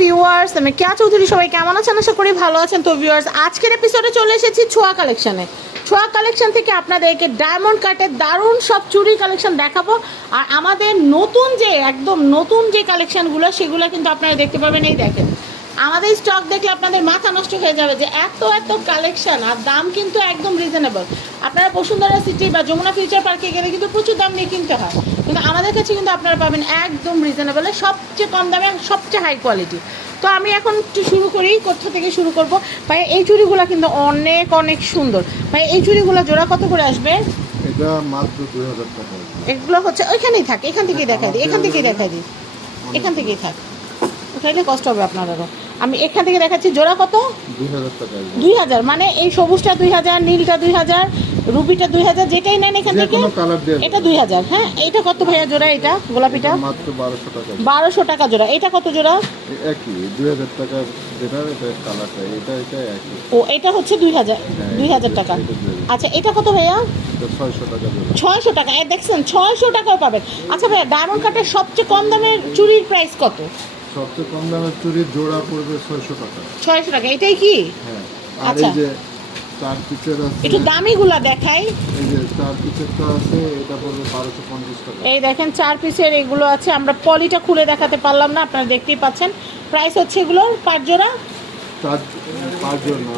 Viewers আমি কেয়া চৌধুরী, সবাই কেমন আছেন? আশা করি ভালো আছেন। তো ভিউয়ার্স আজকের এপিসোডে চলে এসেছি ছোঁয়া কালেকশনে ছোঁয়া কালেকশন থেকে আপনাদেরকে ডায়মন্ড কাটের দারুণ সব চুরি কালেকশন দেখাবো। আর আমাদের নতুন যে, একদম নতুন যে কালেকশানগুলো সেগুলো কিন্তু আপনারা দেখতে পাবেন। এই দেখেন, আমাদের স্টক দেখলে আপনাদের মাথা নষ্ট হয়ে যাবে যে এত এত কালেকশন আর দাম কিন্তু একদম রিজনেবল আপনারা বসুন্ধরা সিটি বা যমুনা ফিউচার পার্কে গেলে কিন্তু প্রচুর দাম নিয়ে কিনতে হয়। কিন্তু আমাদের কাছে কিন্তু আপনারা পাবেন একদম রিজনেবলে সবচেয়ে কম দামে সবচেয়ে হাই কোয়ালিটি তো আমি এখন শুরু করি কোথা থেকে শুরু করব? ভাই এই চুড়িগুলো কিন্তু অনেক অনেক সুন্দর। ভাই এই চুড়িগুলো জোড়া কত করে আসবে? এটা মাত্র 2000 টাকা এগুলো হচ্ছে ওইখানেই থাক এখান থেকেই দেখাই দিই এখান থেকেই দেখাই দিই এখান থেকেই থাক। ওখানে কষ্ট হবে আপনাদেরও আমি এখান থেকে দেখাচ্ছি জোড়া কত? দুই হাজার মানে এই সবুজটা 2000 নীলটা 2000 রুপিটা দুই হাজার যেটাই নেন এখান থেকে এটা দুই হাজার হ্যাঁ? এটা কত ভাইয়া জোড়া এটা গোলাপিটা? মাত্র বারোশো টাকা। বারোশো টাকা জোড়া। এটা কত জোড়া? একই দুই হাজার টাকা যেটা এটা কালারটা এটা এটা একই। ও এটা হচ্ছে দুই হাজার হ্যাঁ, দুই হাজার টাকা। আচ্ছা এটা কত ভাইয়া? ছয়শো টাকা এ দেখছেন ছয়শো টাকাও পাবেন। আচ্ছা ভাইয়া ডায়মন্ড কাটের সবচেয়ে কম দামের চুরির প্রাইস কত? সবচেয়ে কম দামের চুরির জোড়া পড়বে ছয়শো টাকা। ছয়শো টাকা। এটাই কি? হ্যাঁ আচ্ছা। আছে একটু দামিগুলা দেখাই। এই যে চার পিসেরটা আছে এটা পড়বে বারোশো পঞ্চাশ টাকা। এই দেখেন চার পিসের এগুলো আছে আমরা পলিটা খুলে দেখাতে পারলাম না আপনারা দেখতেই পাচ্ছেন। প্রাইস হচ্ছে এগুলো পাঁচ জোড়া? চার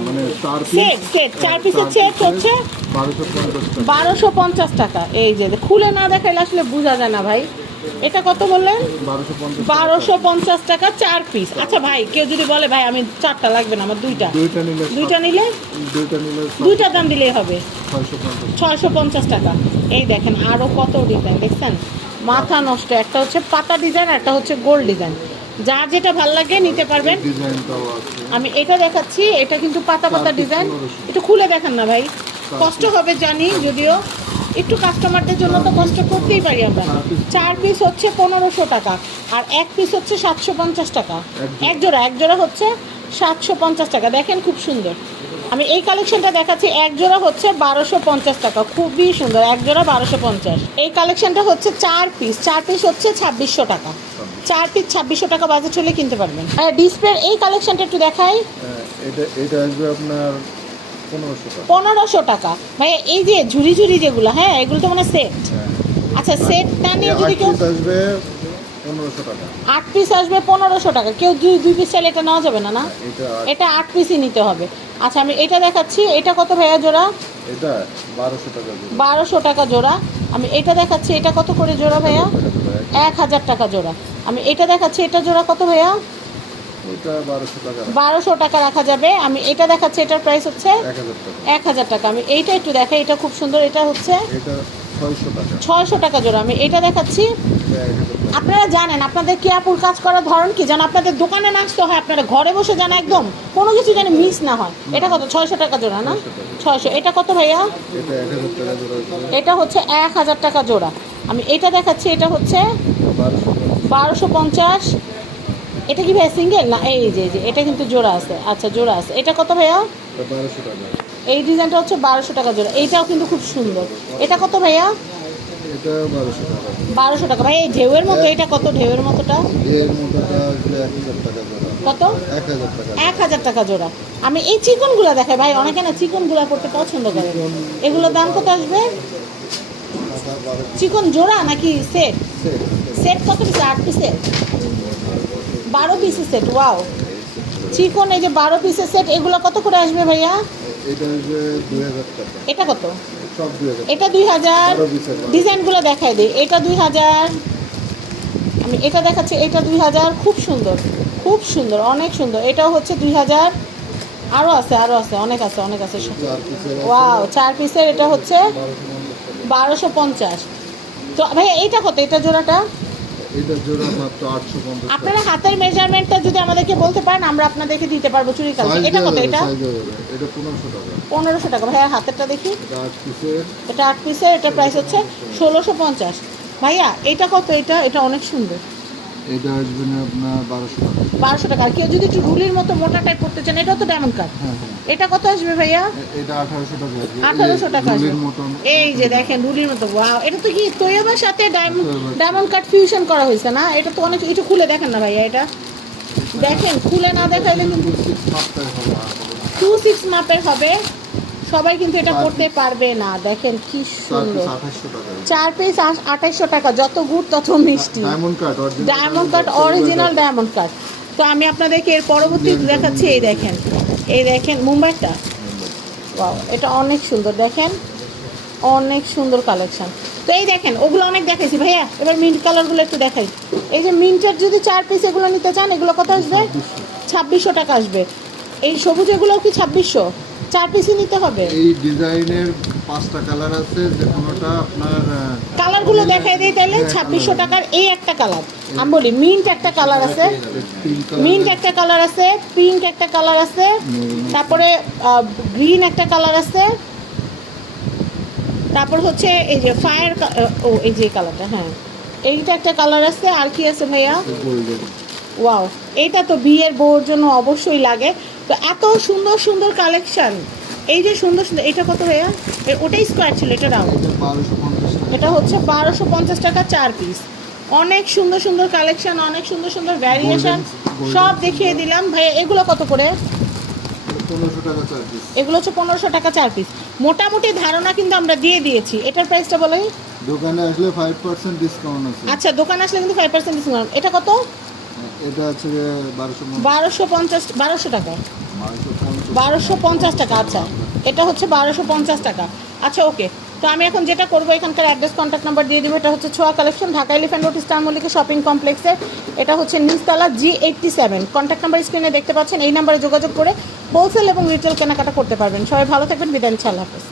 মানে চার সেট সেট চার পিসের সেট হচ্ছে টাকা। বারোশো পঞ্চাশ টাকা। এই যে খুলে না দেখাইলে আসলে বোঝা যায় না ভাই। এটা কত বললেন? বারোশো পঞ্চাশ টাকা। চার পিস আচ্ছা ভাই কেউ যদি বলে ভাই আমি চারটা লাগবে না আমার দুইটা। দুইটা নিলে দুইটা দাম দিলেই হবে। ছয়শো পঞ্চাশ। টাকা। এই দেখেন আরও কত ডিজাইন দেখছেন? মাথা নষ্ট। একটা হচ্ছে পাতা ডিজাইন একটা হচ্ছে গোল্ড ডিজাইন যার যেটা ভালো লাগে নিতে পারবেন। আমি এটা দেখাচ্ছি এটা কিন্তু পাতা পাতা ডিজাইন। একটু খুলে দেখান না ভাই। কষ্ট হবে জানি যদিও। একটু কাস্টমারদের জন্য তো কষ্ট করতেই পারি আমরা। চার পিস হচ্ছে পনেরোশো টাকা আর এক পিস হচ্ছে সাতশো পঞ্চাশ টাকা। এক জোড়া। এক জোড়া হচ্ছে সাতশো পঞ্চাশ টাকা। দেখেন খুব সুন্দর। আমি এই কালেকশনটা দেখাচ্ছি এক জোড়া হচ্ছে বারোশো পঞ্চাশ টাকা। খুবই সুন্দর এক জোড়া বারোশো পঞ্চাশ। এই কালেকশনটা হচ্ছে চার পিস চার পিস হচ্ছে ছাব্বিশশো টাকা। চার পিস ছাব্বিশশো টাকা বাজেট হলে কিনতে পারবেন। ডিসপ্লের এই কালেকশনটা একটু দেখাই। হ্যাঁ, এটা এটা আসবে আপনার পনেরোশো টাকা। ভাই এই যে ঝুড়ি ঝুড়ি যেগুলো হ্যাঁ এগুলো তো মানে সেট হ্যাঁ। আচ্ছা সেটটা নিয়ে যদি কেউ আসবে টাকা। আট পিস আসবে পনেরোশো টাকা। কেউ দুই দুই পিস চাইলে এটা নেওয়া যাবে না না? এটা এটা আট পিসই নিতে হবে। আচ্ছা আমি এটা দেখাচ্ছি। এটা কত ভাইয়া জোড়া? এটা বারোশো টাকা বারোশো টাকা জোড়া। আমি এটা দেখাচ্ছি। এটা কত করে জোড়া ভাইয়া? এক হাজার টাকা জোড়া। আমি এটা দেখাচ্ছি। এটা জোড়া কত ভাইয়া? বারোশো টাকা রাখা। যাবে। আমি এটা দেখাচ্ছি এটার প্রাইস হচ্ছে এক হাজার টাকা। আমি এইটা একটু দেখাই এটা খুব সুন্দর এটা হচ্ছে ছয়শো টাকা। জোড়া। আমি এটা দেখাচ্ছি। আপনারা জানেন আপনাদের কেয়াপুর কাজ করার ধরন কি? যেন আপনাদের দোকানে না আসতে হয় আপনারা ঘরে বসে যান একদম কোনো কিছু যেন মিস না হয়। এটা কত? ছয়শো টাকা জোড়া না? ছয়শো এটা কত ভাইয়া? এটা হচ্ছে এক হাজার টাকা জোড়া। আমি এটা দেখাচ্ছি এটা হচ্ছে বারোশো পঞ্চাশ। এটা কি ভাইয়া সিঙ্গেল? না এই যে এই যে এটা কিন্তু জোড়া আছে। আচ্ছা জোড়া আছে। এটা কত ভাইয়া? বারোশো টাকা। এই ডিজাইনটা হচ্ছে বারোশো টাকা জোড়া। এইটাও কিন্তু খুব সুন্দর। এটা কত ভাইয়া? বারোশো টাকা। ভাই এই ঢেউয়ের মতো এটা কত ঢেউয়ের মতোটা? কত? এক হাজার টাকা। জোড়া। আমি এই চিকনগুলো দেখাই। ভাই অনেকে না চিকনগুলো করতে পছন্দ করে এগুলোর দাম কত আসবে? চিকন জোড়া নাকি সেট? সেট। সেট কত পিস? আট পিসের বারো পিসের সেট ওয়াও চিকন এই যে বারো পিসের সেট এগুলো কত করে আসবে ভাইয়া? এটা কত? এটা দুই হাজার। ডিজাইনগুলো দেখাই দিই এটা দুই হাজার। আমি এটা দেখাচ্ছি এটা দুই হাজার। খুব সুন্দর খুব সুন্দর অনেক সুন্দর। এটাও হচ্ছে দুই হাজার। আরও আছে আরও আছে অনেক আছে অনেক আছে। ওয়াও চার পিসের এটা হচ্ছে বারোশো। পঞ্চাশ। তো ভাইয়া এইটা কত? এটা জোড়াটা? এটা জোড়া মাত্র আটশো পঞ্চাশ টাকা। আপনারা হাতের মেজারমেন্টটা যদি আমাদেরকে বলতে পারেন আমরা আপনাদেরকে দিতে পারব। চুরি কাজ এটা কত এটা। এটা পনেরোশো টাকা। 1500 টাকা। ভাইয়া হাতেরটা দেখি। এটা 8 পিসের এটা আট পিসের এটা প্রাইস হচ্ছে ষোলোশো পঞ্চাশ। ভাইয়া এটা কত এটা? এটা অনেক সুন্দর। এটা আসবে আপনার বারোশো টাকা। বারোশো টাকা। আর কেউ যদি একটু রুলির মতো মোটা টাইপ করতে চান এটাও তো ডায়মন্ড কাট হ্যাঁ হ্যাঁ। এটা কত আসবে ভাইয়া? এটা আঠারোশো টাকা আসবে। আঠারোশো টাকা আসবে। এই যে দেখেন রুলির মতো। ওয়াও এটা তো কি তৈয়বার সাথে ডায়মন্ড। ডায়মন্ড কাট ফিউশন করা হয়েছে না? এটা তো অনেক একটু খুলে দেখেন না ভাইয়া এটা? দেখেন খুলে না দেখাইলে কিন্তু টু সিক্স মাপের হবে। সবাই কিন্তু এটা করতে পারবে না দেখেন কি সুন্দর। চার পিস আঠাইশশো টাকা যত গুড় তত মিষ্টি। Diamond cut original diamond cut তো আমি আপনাদেরকে এর পরবর্তী দেখাচ্ছি এই দেখেন। এই দেখেন মুম্বাইটা। এটা অনেক সুন্দর দেখেন। অনেক সুন্দর কালেকশন তো এই দেখেন ওগুলো অনেক দেখাইছি। ভাইয়া এবার মিন্ট কালারগুলো একটু দেখাই। এই যে মিন্টের যদি চার পিস এগুলো নিতে চান এগুলো কত আসবে? ছাব্বিশশো টাকা আসবে। এই সবুজ এগুলোও কি ছাব্বিশশো? চার পিসই নিতে হবে? এই ডিজাইনের পাঁচটা কালার আছে যে কোনোটা আপনার কালারগুলো দেখাই দিই তাহলে ছাব্বিশশো টাকার এই একটা কালার। আমি বলি মিন্ট একটা কালার আছে। মিন্ট একটা কালার আছে পিঙ্ক একটা কালার আছে। তারপরে গ্রিন একটা কালার আছে। তারপর হচ্ছে এই যে ফায়ার ও এই যে কালারটা হ্যাঁ। এইটা একটা কালার আছে আর কি আছে ভাইয়া? ওয়াও এটা তো বিয়ের বউর জন্য অবশ্যই লাগে। তো এত সুন্দর সুন্দর কালেকশন এই যে সুন্দর সুন্দর এটা কত ভাইয়া? ওটাই স্কোয়ার ছিল এটা রাউন্ড এটা হচ্ছে বারোশো পঞ্চাশ টাকা চার পিস অনেক সুন্দর সুন্দর কালেকশন অনেক সুন্দর সুন্দর ভ্যারিয়েশন সব দেখিয়ে দিলাম। ভাই এগুলো কত করে? এগুলো হচ্ছে পনেরোশো টাকা চার পিস মোটামুটি ধারণা কিন্তু আমরা দিয়ে দিয়েছি। এটার প্রাইসটা বলাই দোকানে আসলে ফাইভ পার্সেন্ট ডিসকাউন্ট আছে। আচ্ছা দোকান আসলে কিন্তু ফাইভ পার্সেন্ট ডিসকাউন্ট এটা কত? এটা হচ্ছে বারোশো পঞ্চাশ। বারোশো টাকা। বারোশো পঞ্চাশ টাকা আচ্ছা। এটা হচ্ছে বারোশো পঞ্চাশ টাকা। আচ্ছা ওকে। তো আমি এখন যেটা করব, এখানকার অ্যাড্রেস কন্ট্যাক্ট নাম্বার দিয়ে দেবো, এটা হচ্ছে ছোয়া collection Dhaka elephant road star Mallika shopping কমপ্লেক্সে এটা হচ্ছে নিচতলা G eighty seven contact number স্ক্রিনে দেখতে পাচ্ছেন, এই নাম্বারে যোগাযোগ করে হোলসেল এবং রিটেল কেনাকাটা করতে পারবেন। সবাই ভালো থাকবেন, বিদায় ইনশাআল্লাহ হাফেজ।